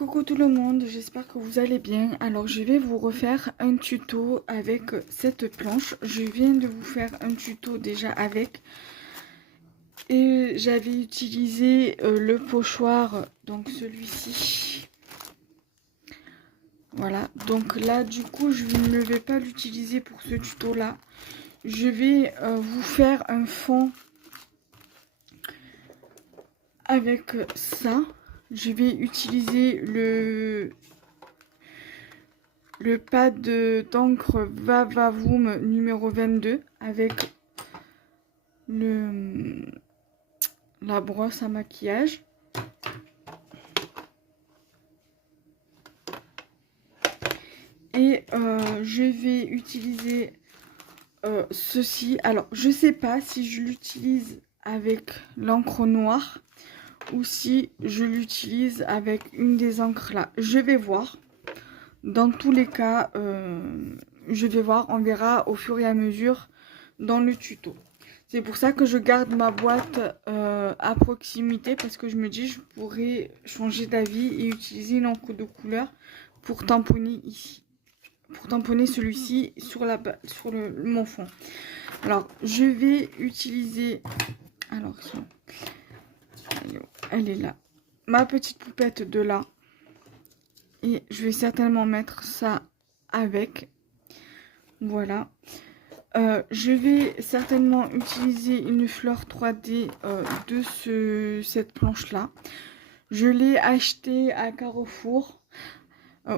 Coucou tout le monde, j'espère que vous allez bien. Alors je vais vous refaire un tuto avec cette planche. Je viens de vous faire un tuto déjà avec. Et j'avais utilisé le pochoir, donc celui-ci. Voilà, donc là du coup je ne vais pas l'utiliser pour ce tuto là. Je vais vous faire un fond avec ça. Je vais utiliser le pad d'encre Vavavoom numéro 22 avec la brosse à maquillage. Et je vais utiliser ceci. Alors, je sais pas si je l'utilise avec l'encre noire ou si je l'utilise avec une des encres là. Je vais voir. Dans tous les cas, je vais voir. On verra au fur et à mesure dans le tuto. C'est pour ça que je garde ma boîte à proximité, parce que je me dis je pourrais changer d'avis et utiliser une encre de couleur pour tamponner ici. Pour tamponner celui-ci sur mon fond. Alors, je vais utiliser... Alors, elle est là. Ma petite poupette de là. Et je vais certainement mettre ça avec. Voilà. Je vais certainement utiliser une fleur 3D de cette planche-là. Je l'ai achetée à Carrefour.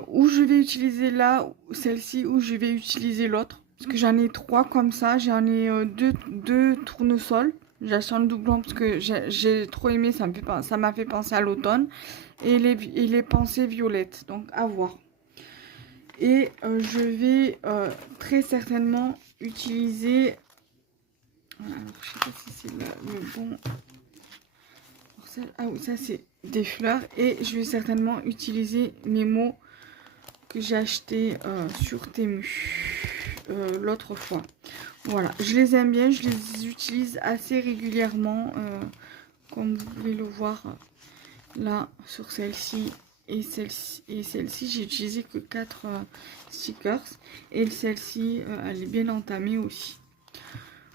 Où je vais utiliser là, celle-ci, ou je vais utiliser l'autre. Parce que j'en ai trois comme ça. J'en ai deux tournesols. J'ai acheté un doublon parce que j'ai trop aimé. Ça m'a fait penser à l'automne. Et les pensées violettes. Donc à voir. Et je vais très certainement utiliser... Alors, je sais pas si c'est le bon... Ah oui, ça c'est des fleurs. Et je vais certainement utiliser mes mots que j'ai acheté sur Temu l'autre fois. Voilà, je les aime bien, je les utilise assez régulièrement, comme vous pouvez le voir là sur celle-ci et celle-ci. J'ai utilisé que 4 stickers et celle-ci elle est bien entamée aussi.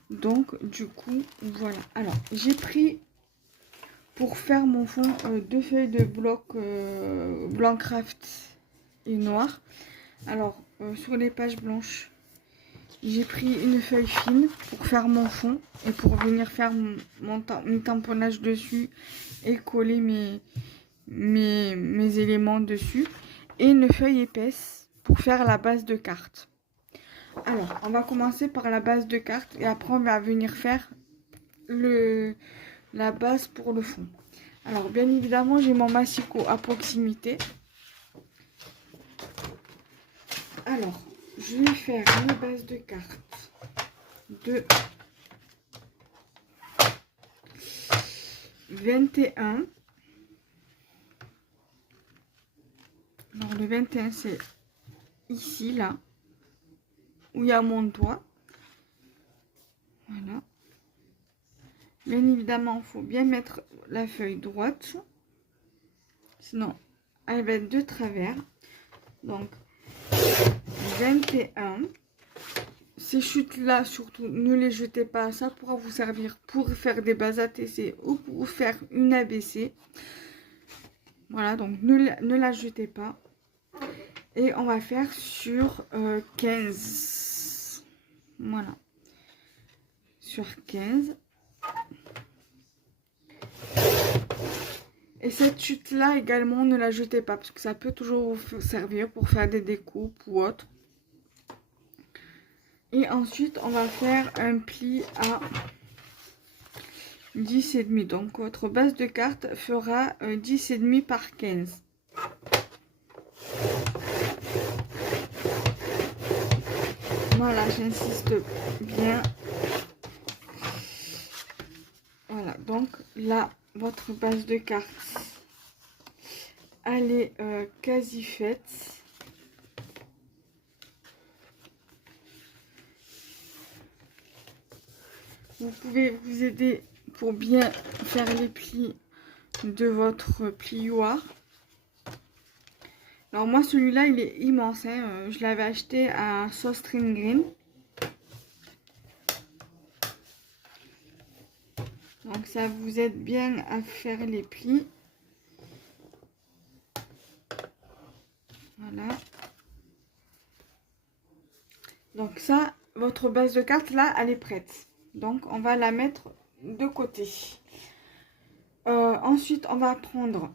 Donc du coup voilà. Alors j'ai pris pour faire mon fond deux feuilles de bloc blanc craft et noir. Alors sur les pages blanches j'ai pris une feuille fine pour faire mon fond et pour venir faire mon tamponnage dessus et coller mes éléments dessus, et une feuille épaisse pour faire la base de carte. Alors on va commencer par la base de carte et après on va venir faire la base pour le fond. Alors bien évidemment j'ai mon massicot à proximité. Alors je vais faire une base de carte de 21. Alors le 21 c'est ici là où il y a mon doigt. Voilà. Bien évidemment, il faut bien mettre la feuille droite, sinon elle va être de travers. Donc 21. Ces chutes là surtout ne les jetez pas, ça pourra vous servir pour faire des bases ATC ou pour faire une ABC. Voilà, donc ne la jetez pas. Et on va faire sur 15. Voilà, sur 15. Et cette chute là également ne la jetez pas, parce que ça peut toujours vous servir pour faire des découpes ou autre. Et ensuite on va faire un pli à 10,5. Donc votre base de carte fera 10,5 par 15. Voilà, j'insiste bien. Voilà, donc là votre base de carte elle est quasi faite. Vous pouvez vous aider pour bien faire les plis de votre plioir. Alors moi celui-là il est immense, hein. Je l'avais acheté à Sauce String Green. Donc ça vous aide bien à faire les plis. Voilà. Donc ça, votre base de cartes là, elle est prête. Donc on va la mettre de côté. Ensuite, on va prendre,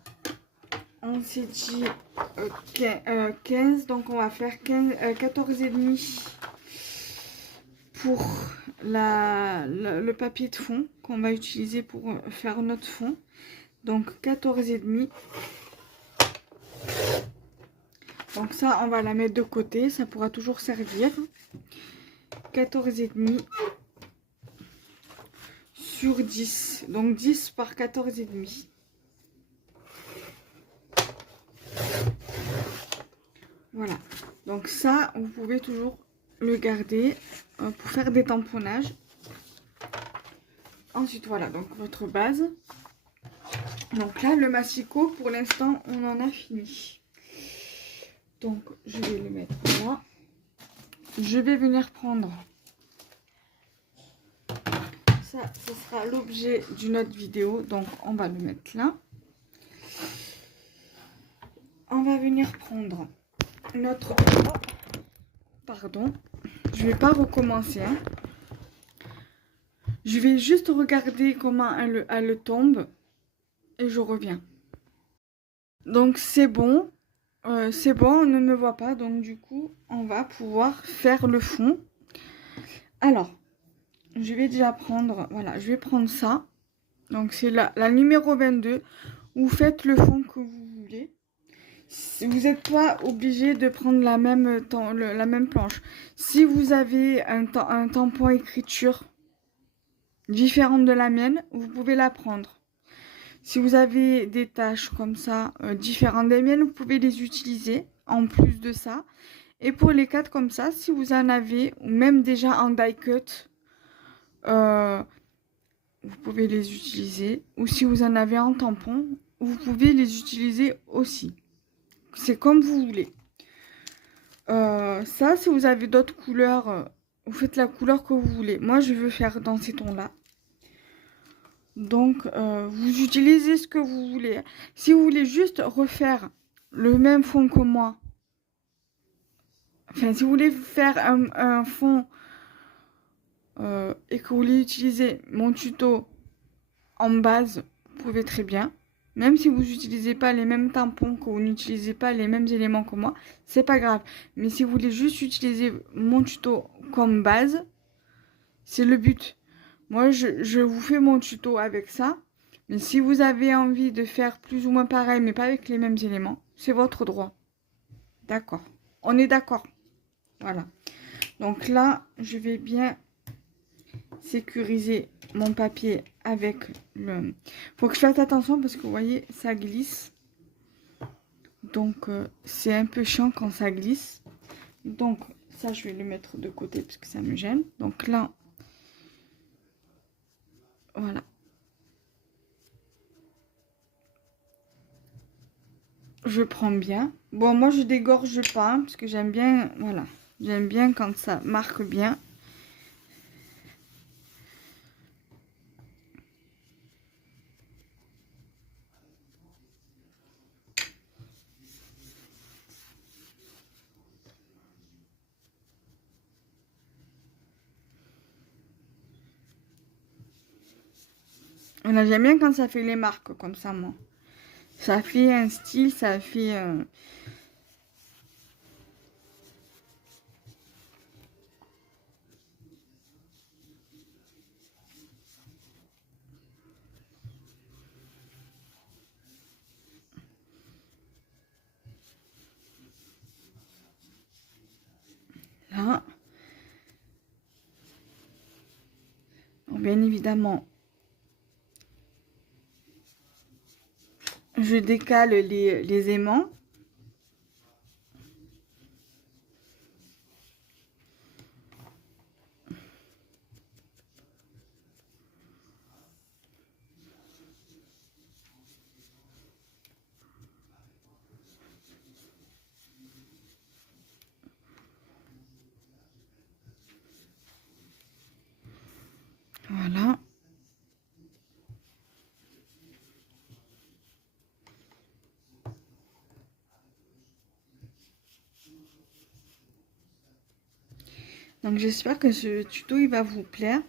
on s'est dit 15, donc on va faire 14 et demi pour le papier de fond qu'on va utiliser pour faire notre fond. Donc 14 et demi. Donc ça, on va la mettre de côté, ça pourra toujours servir. 14 et demi sur 10. Donc 10 par 14 et demi. Voilà. Donc ça, vous pouvez toujours le garder pour faire des tamponnages. Ensuite, voilà, donc votre base. Donc là, le massicot, pour l'instant, on en a fini. Donc, je vais le mettre là. Je vais venir prendre... Ça, ce sera l'objet d'une autre vidéo. Donc, on va le mettre là. On va venir prendre notre... Pardon. Je vais pas recommencer. Hein. Je vais juste regarder comment elle tombe. Et je reviens. Donc, c'est bon. C'est bon, on ne me voit pas. Donc, du coup, on va pouvoir faire le fond. Alors, je vais déjà prendre... Voilà, je vais prendre ça. Donc, c'est la numéro 22. Vous faites le fond que vous voulez. Vous n'êtes pas obligé de prendre la même planche. Si vous avez un tampon écriture différent de la mienne, vous pouvez la prendre. Si vous avez des tâches comme ça, différentes des miennes, vous pouvez les utiliser en plus de ça. Et pour les 4 comme ça, si vous en avez, ou même déjà en die cut, vous pouvez les utiliser. Ou si vous en avez en tampon, vous pouvez les utiliser aussi. C'est comme vous voulez. Ça, si vous avez d'autres couleurs, vous faites la couleur que vous voulez. Moi, je veux faire dans ces tons-là. Donc, vous utilisez ce que vous voulez. Si vous voulez juste refaire le même fond que moi, enfin, si vous voulez faire un fond et que vous voulez utiliser mon tuto en base, vous pouvez très bien. Même si vous n'utilisez pas les mêmes tampons, que vous n'utilisez pas les mêmes éléments que moi, c'est pas grave. Mais si vous voulez juste utiliser mon tuto comme base, c'est le but. Moi, je vous fais mon tuto avec ça. Mais si vous avez envie de faire plus ou moins pareil, mais pas avec les mêmes éléments, c'est votre droit. D'accord. On est d'accord. Voilà. Donc là, je vais bien sécuriser mon papier avec le... Faut que je fasse attention parce que vous voyez, ça glisse. Donc, c'est un peu chiant quand ça glisse. Donc, ça, je vais le mettre de côté parce que ça me gêne. Donc là, voilà. Je prends bien. Bon, moi, je dégorge pas parce que j'aime bien, voilà. J'aime bien quand ça marque bien. Voilà, j'aime bien quand ça fait les marques comme ça, moi. Ça fait un style, ça fait... Là. Donc, bien évidemment, je décale les aimants. Voilà. Donc j'espère que ce tuto il va vous plaire.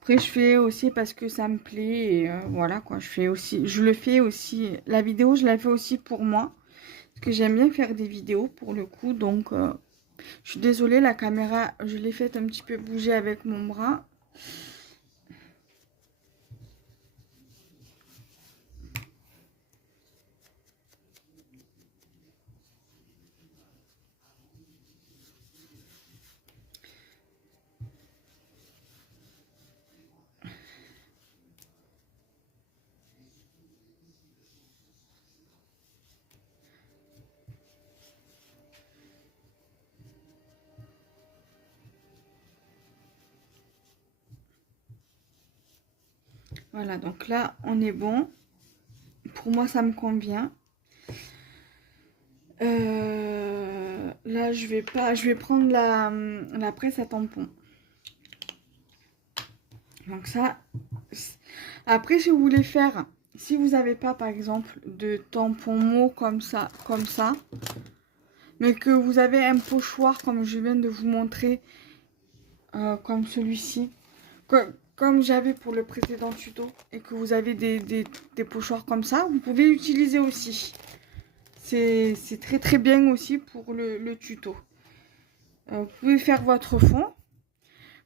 Après je fais aussi parce que ça me plaît et voilà quoi, je le fais aussi, la vidéo je la fais aussi pour moi. Parce que j'aime bien faire des vidéos pour le coup, donc je suis désolée, la caméra je l'ai faite un petit peu bouger avec mon bras. Voilà, donc là, on est bon. Pour moi, ça me convient. Là, je vais prendre la presse à tampon. Donc ça, après, si vous voulez faire, si vous n'avez pas, par exemple, de tampon mou comme ça, mais que vous avez un pochoir, comme je viens de vous montrer, comme celui-ci, comme j'avais pour le précédent tuto, et que vous avez des pochoirs comme ça, vous pouvez l'utiliser aussi. C'est très très bien aussi pour le tuto. Vous pouvez faire votre fond,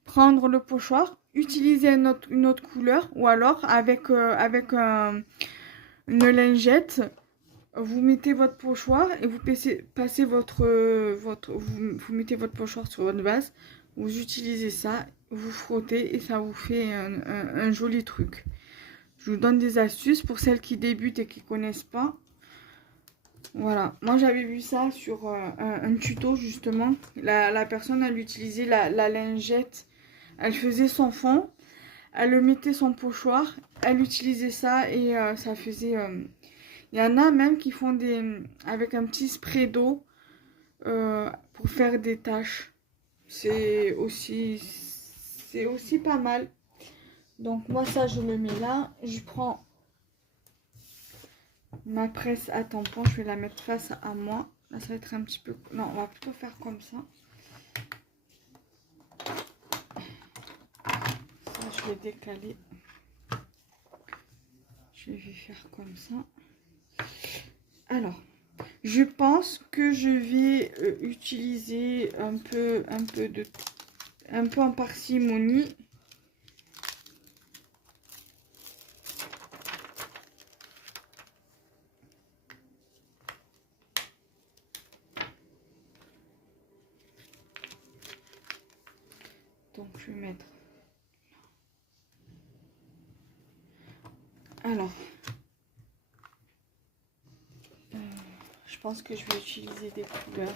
prendre le pochoir, utiliser une autre couleur, ou alors avec une lingette, vous mettez votre pochoir et vous passez vous mettez votre pochoir sur votre base, vous utilisez ça, vous frottez et ça vous fait un joli truc. Je vous donne des astuces pour celles qui débutent et qui connaissent pas. Voilà, moi j'avais vu ça sur un tuto justement. La personne, elle utilisait la lingette, elle faisait son fond, elle mettait son pochoir, elle utilisait ça et ça faisait... Il y en a même qui font avec un petit spray d'eau pour faire des taches. C'est aussi pas mal. Donc moi ça je le mets là, je prends ma presse à tampon, je vais la mettre face à moi. Là, ça va être un petit peu... Non, on va plutôt faire comme ça. Ça, je vais décaler. Je vais faire comme ça. Alors, je pense que je vais utiliser un peu en parcimonie. Donc, je vais mettre... Alors, je pense que je vais utiliser des couleurs.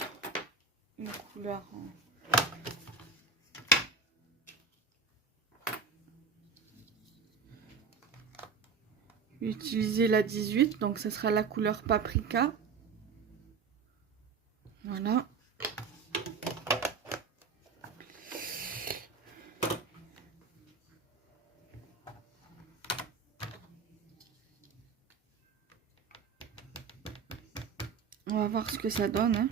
Une couleur... Je vais utiliser la 18, donc ça sera la couleur paprika. Voilà. On va voir ce que ça donne. Hein.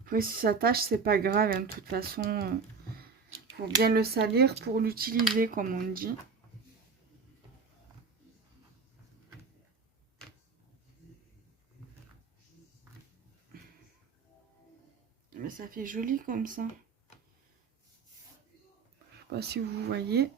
Après, si ça tâche, c'est pas grave. Hein. De toute façon, faut bien le salir pour l'utiliser, comme on dit. Mais ça fait joli comme ça. Je sais pas si vous voyez.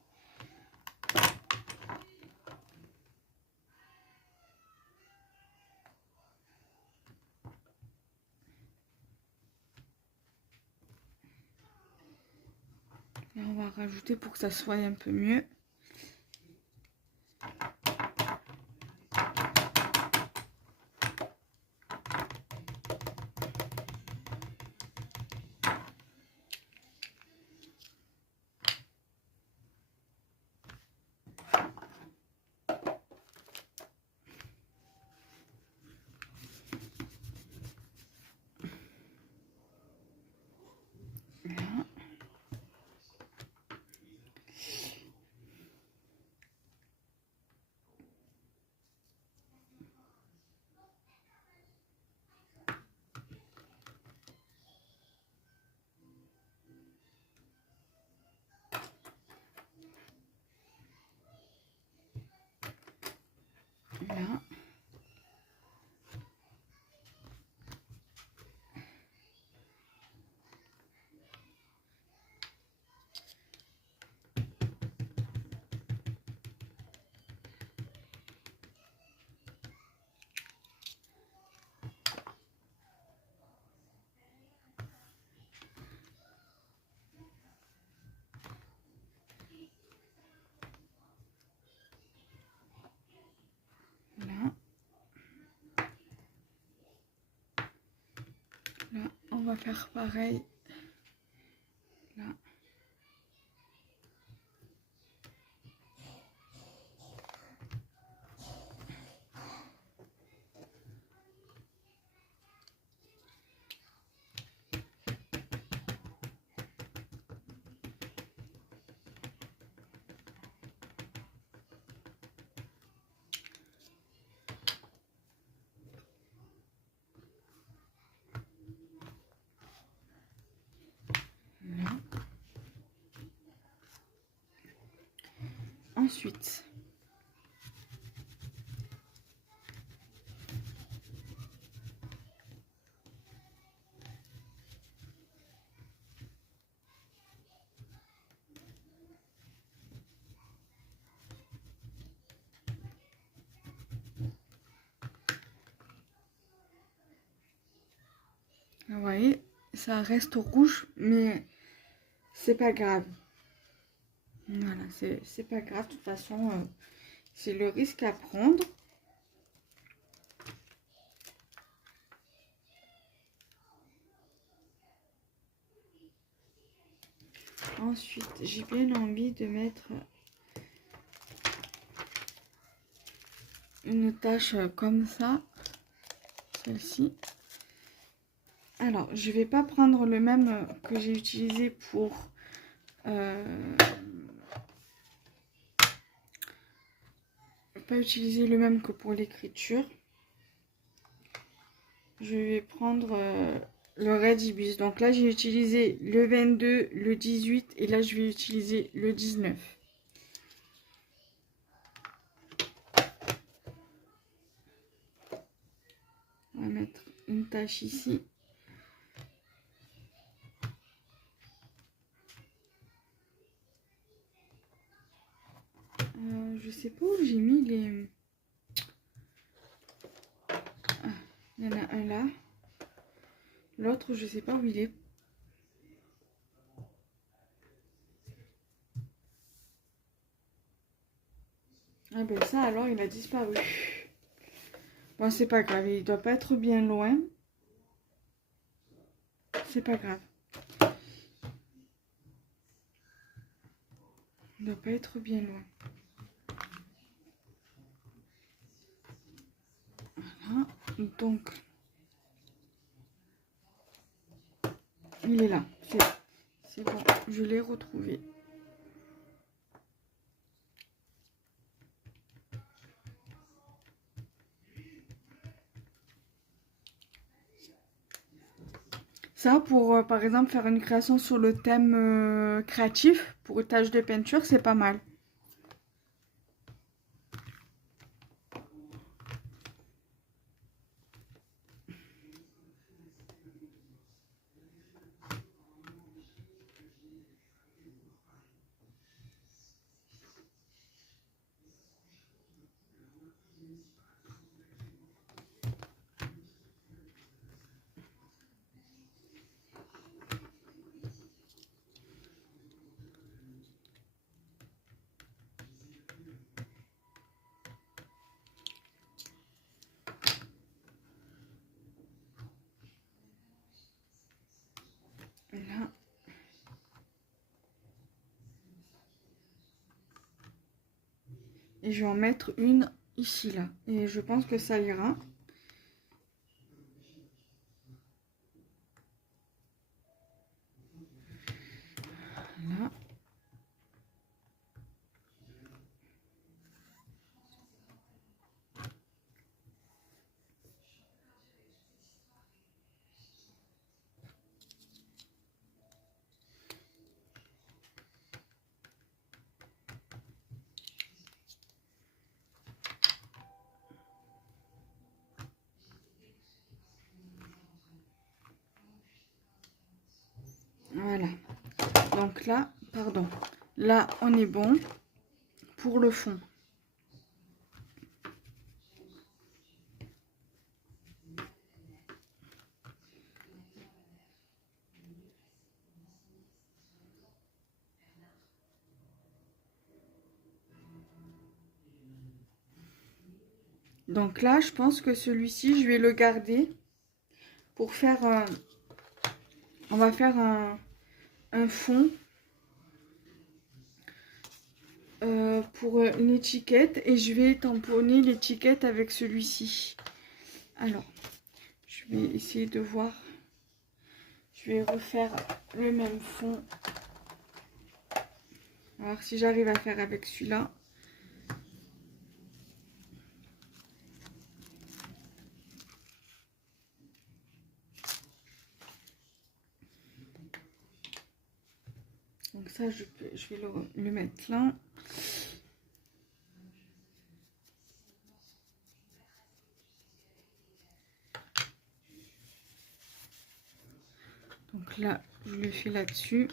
Et on va rajouter pour que ça soit un peu mieux. Là. Là. Là, on va faire pareil. Là. Là. Ensuite, vous voyez, ça reste rouge, mais c'est pas grave. Voilà, c'est pas grave. De toute façon, c'est le risque à prendre. Ensuite, j'ai bien envie de mettre une tache comme ça, celle-ci. Alors, je vais pas prendre le même que j'ai utilisé pour pas utiliser le même que pour l'écriture. Je vais prendre le Red Ibis. Donc là, j'ai utilisé le 22, le 18 et là, je vais utiliser le 19. On va mettre une tache ici. Je sais pas où j'ai mis les... Ah, il y en a un là. L'autre, je sais pas où il est. Ah ben ça, alors, il a disparu. Bon, c'est pas grave. Il doit pas être bien loin. C'est pas grave. Il doit pas être bien loin. Voilà. Donc, il est là. C'est bon. Je l'ai retrouvé. Ça, pour, par exemple, faire une création sur le thème créatif, pour une tâche de peinture, c'est pas mal. Là. Et je vais en mettre une ici, là. Et je pense que ça ira. Là. Donc là, pardon, là on est bon pour le fond. Donc là, je pense que celui-ci, je vais le garder pour faire on va faire un fond pour une étiquette et je vais tamponner l'étiquette avec celui-ci. Alors, je vais essayer de voir. Je vais refaire le même fond. Alors si j'arrive à faire avec celui-là. Donc ça, je vais le mettre là. Donc là, je le fais là-dessus.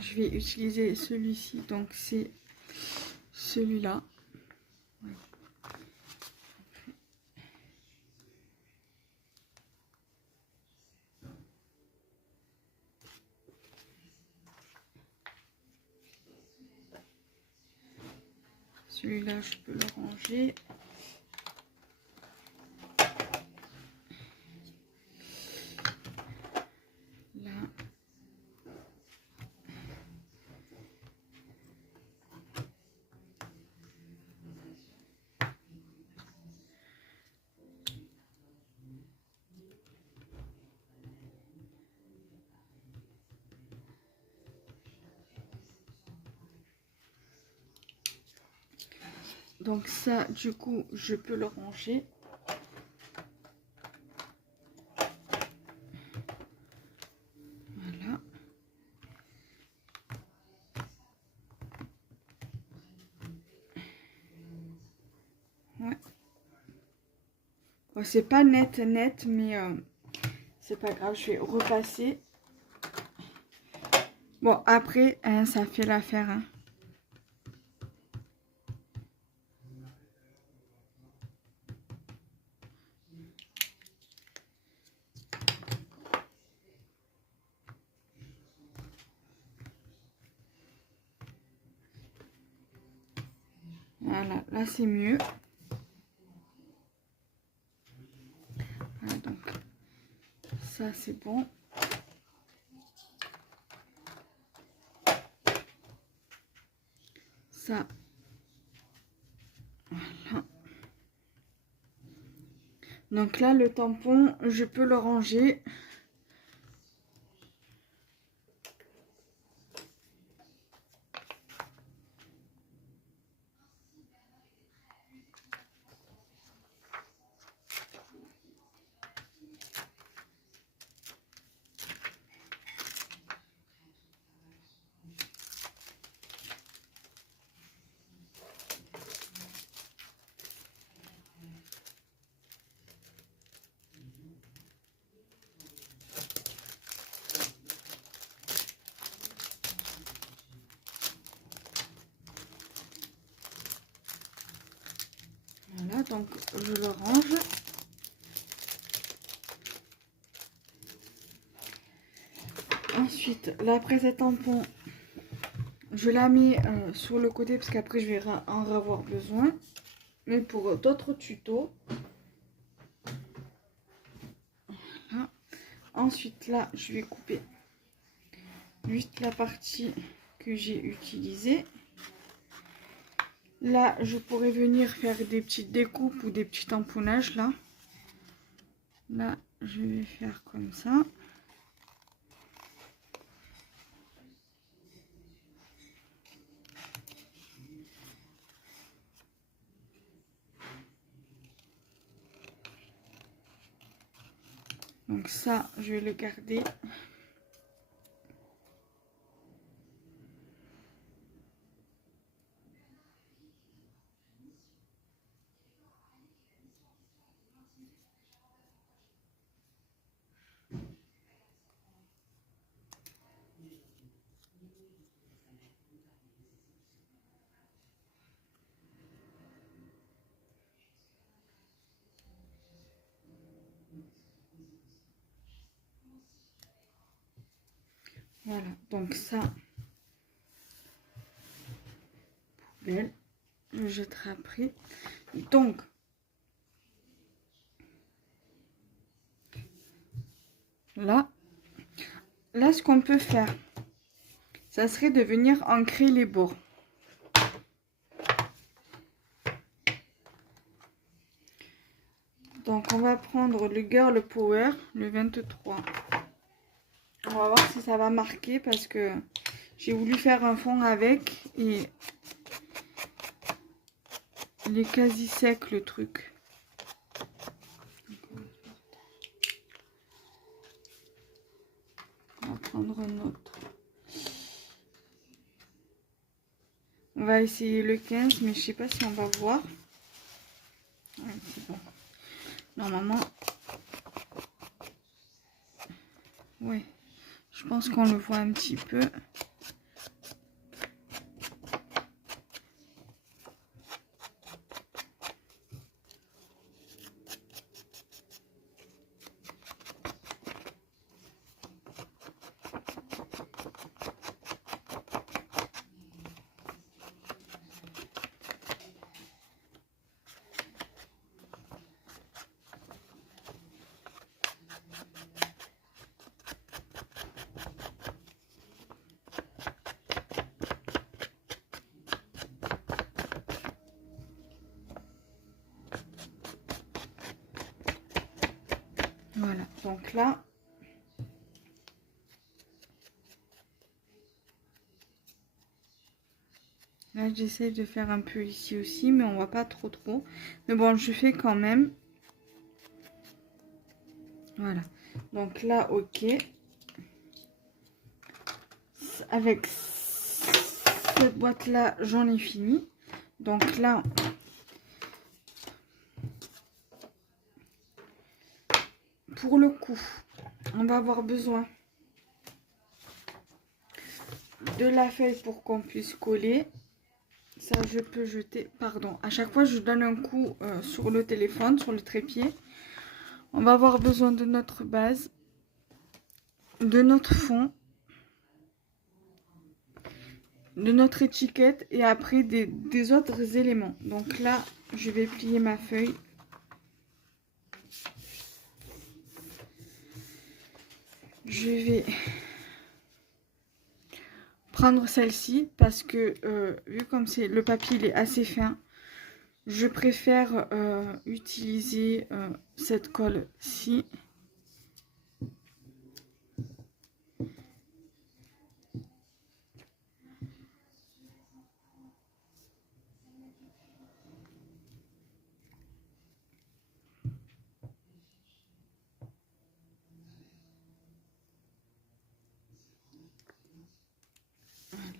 Je vais utiliser celui-ci, donc c'est celui-là. Celui-là, je peux le ranger. Là. Donc ça, du coup, je peux le ranger. Voilà. Ouais. Bon, c'est pas net, mais c'est pas grave, je vais repasser. Bon, après, hein, ça fait l'affaire. Hein. Voilà, là c'est mieux. Voilà, donc ça c'est bon. Ça, voilà. Donc là, le tampon, je peux le ranger. Voilà, donc je le range. Ensuite, la presse à tampon, je la mets sur le côté parce qu'après je vais en avoir besoin. Mais pour d'autres tutos. Voilà. Ensuite, là, je vais couper juste la partie que j'ai utilisée. Là, je pourrais venir faire des petites découpes ou des petits tamponnages là. Là, je vais faire comme ça. Donc ça, je vais le garder. Voilà, donc ça, poubelle, je le jetterai après. Donc, là, ce qu'on peut faire, ça serait de venir ancrer les bords. Donc, on va prendre le Girl Power, le 23. On va voir si ça va marquer parce que j'ai voulu faire un fond avec et il est quasi sec le truc. On va prendre un autre. On va essayer le 15, mais je sais pas si on va voir. Ouais, c'est bon. Normalement, ouais. Je pense qu'on le voit un petit peu. Voilà, donc là, j'essaie de faire un peu ici aussi, mais on voit pas trop. Mais bon, je fais quand même. Voilà, donc là, ok. Avec cette boîte-là, j'en ai fini. Donc là, pour le coup, on va avoir besoin de la feuille pour qu'on puisse coller. Ça, je peux jeter. Pardon, à chaque fois, je donne un coup sur le téléphone, sur le trépied. On va avoir besoin de notre base, de notre fond, de notre étiquette et après des autres éléments. Donc là, je vais plier ma feuille. Je vais prendre celle-ci parce que vu comme c'est le papier il est assez fin, je préfère utiliser cette colle-ci.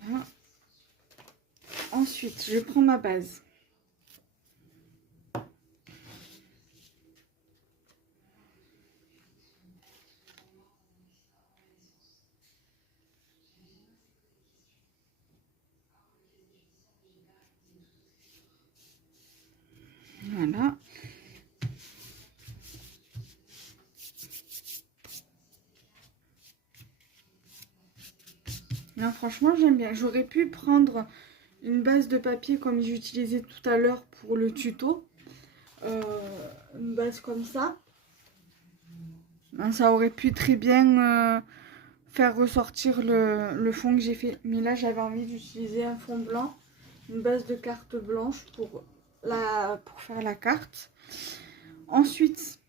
Voilà. Ensuite, je prends ma base. Voilà. Non, franchement, j'aime bien. J'aurais pu prendre une base de papier comme j'utilisais tout à l'heure pour le tuto. Une base comme ça. Ça aurait pu très bien faire ressortir le fond que j'ai fait. Mais là, j'avais envie d'utiliser un fond blanc. une base de carte blanche pour faire la carte. Ensuite,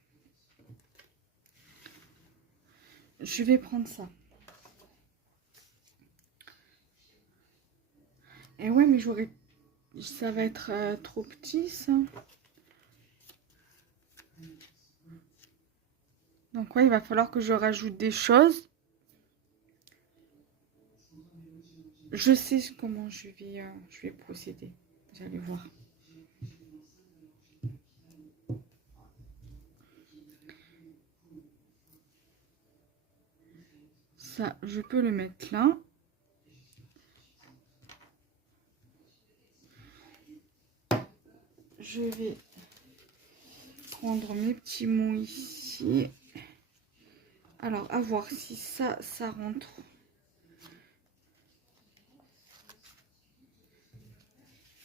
je vais prendre ça. Et ouais, mais ça va être trop petit, ça. Donc ouais, il va falloir que je rajoute des choses. Je sais comment je vais procéder. Vous allez voir. Ça, je peux le mettre là. Je vais prendre mes petits mots ici. Alors, à voir si ça rentre.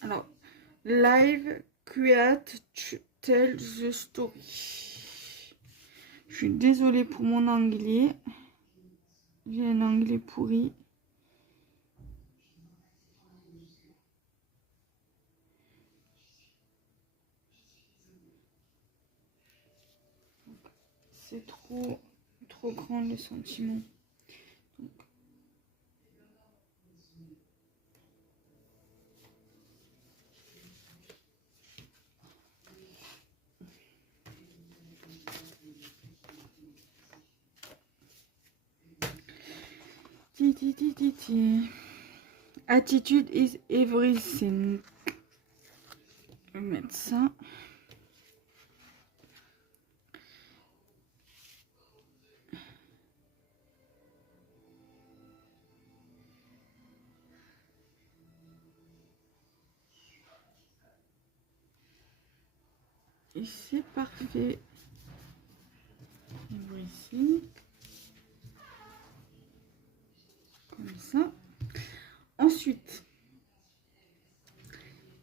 Alors, live, create, tell the story. Je suis désolée pour mon anglais. J'ai un anglais pourri. C'est trop grand le sentiment. Donc, attitude is everything. Je vais mettre ça. Et c'est parfait. Everything. Comme ça. Ensuite,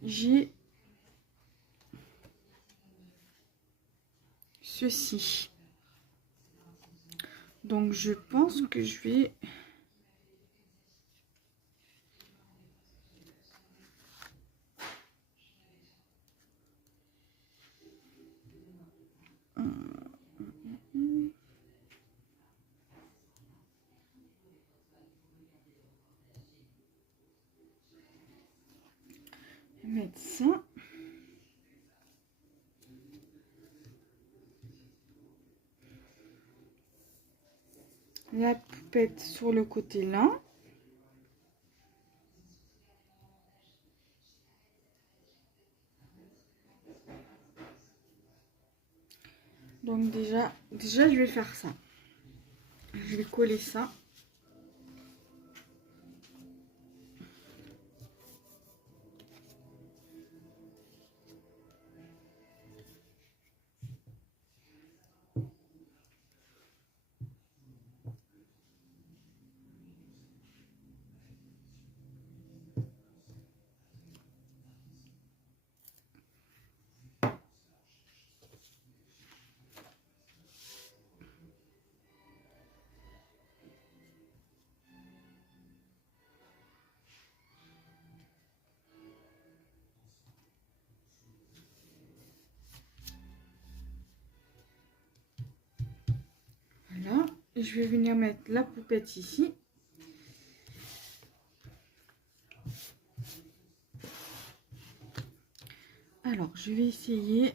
j'ai ceci. Donc, je pense que je vais... mettre ça. La poupette sur le côté là. Donc déjà je vais faire ça. Je vais coller ça. Voilà. Et je vais venir mettre la poupette ici. Alors, je vais essayer.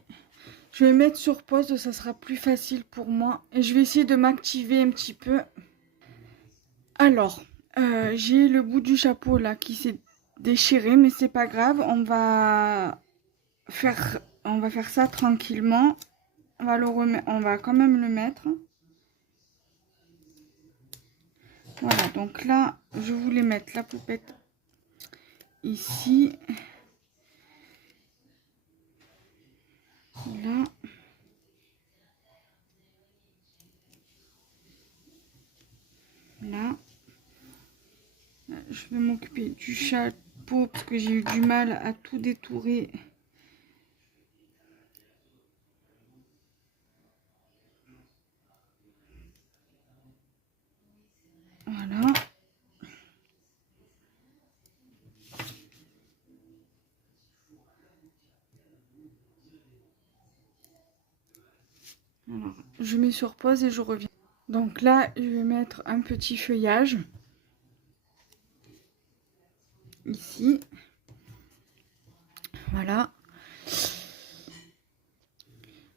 Je vais mettre sur pause, ça sera plus facile pour moi. Et je vais essayer de m'activer un petit peu. Alors, j'ai le bout du chapeau là qui s'est déchiré, mais c'est pas grave. On va faire ça tranquillement. On va quand même le mettre. Voilà, donc là, je voulais mettre la poupette ici. Là. Là. Je vais m'occuper du chapeau parce que j'ai eu du mal à tout détourer. Voilà. Alors, je mets sur pause et je reviens. Donc là, je vais mettre un petit feuillage. Ici. Voilà.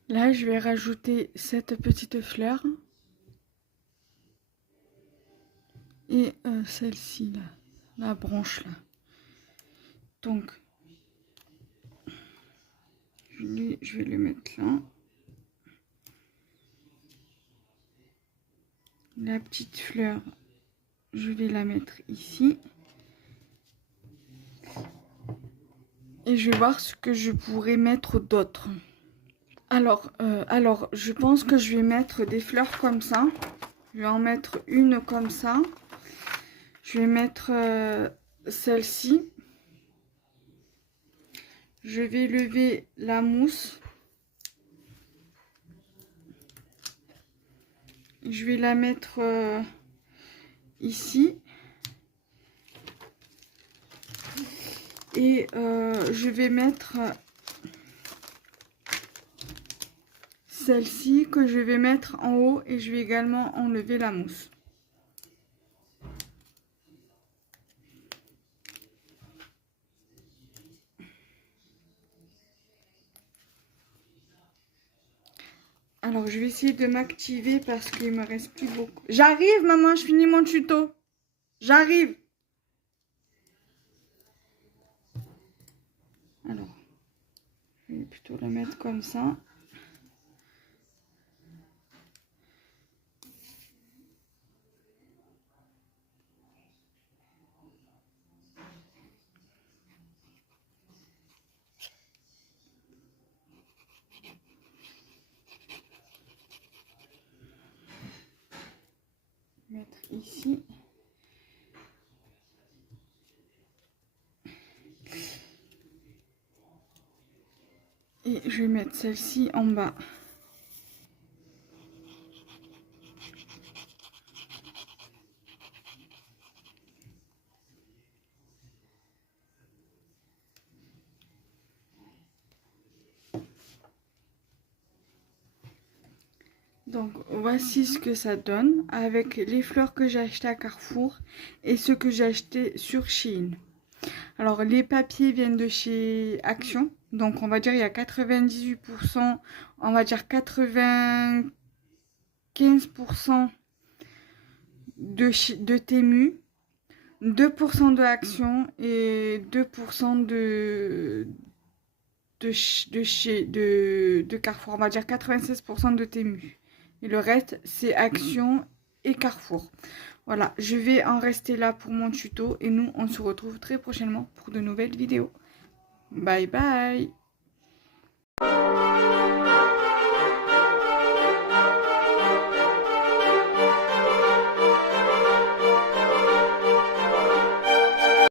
Là, je vais rajouter cette petite fleur. Et celle-ci, là. La branche, là. Donc, je vais le mettre là. La petite fleur, je vais la mettre ici. Et je vais voir ce que je pourrais mettre d'autre. Alors, je pense que je vais mettre des fleurs comme ça. Je vais en mettre une comme ça. Je vais mettre celle-ci. Je vais lever la mousse. Je vais la mettre ici. Et je vais mettre celle-ci que je vais mettre en haut. Et je vais également enlever la mousse. Alors, je vais essayer de m'activer parce qu'il me reste plus beaucoup. J'arrive, maman, je finis mon tuto. J'arrive. Alors, je vais plutôt la mettre comme ça. Mettre ici. Et je vais mettre celle-ci en bas. Donc voici ce que ça donne avec les fleurs que j'ai achetées à Carrefour et ce que j'ai acheté sur Shein. Alors les papiers viennent de chez Action, donc on va dire il y a 98%, on va dire 95% de Temu, 2% de Action et 2% de Carrefour, on va dire 96% de Temu. Et le reste, c'est Action et Carrefour. Voilà, je vais en rester là pour mon tuto. Et nous, on se retrouve très prochainement pour de nouvelles vidéos. Bye bye!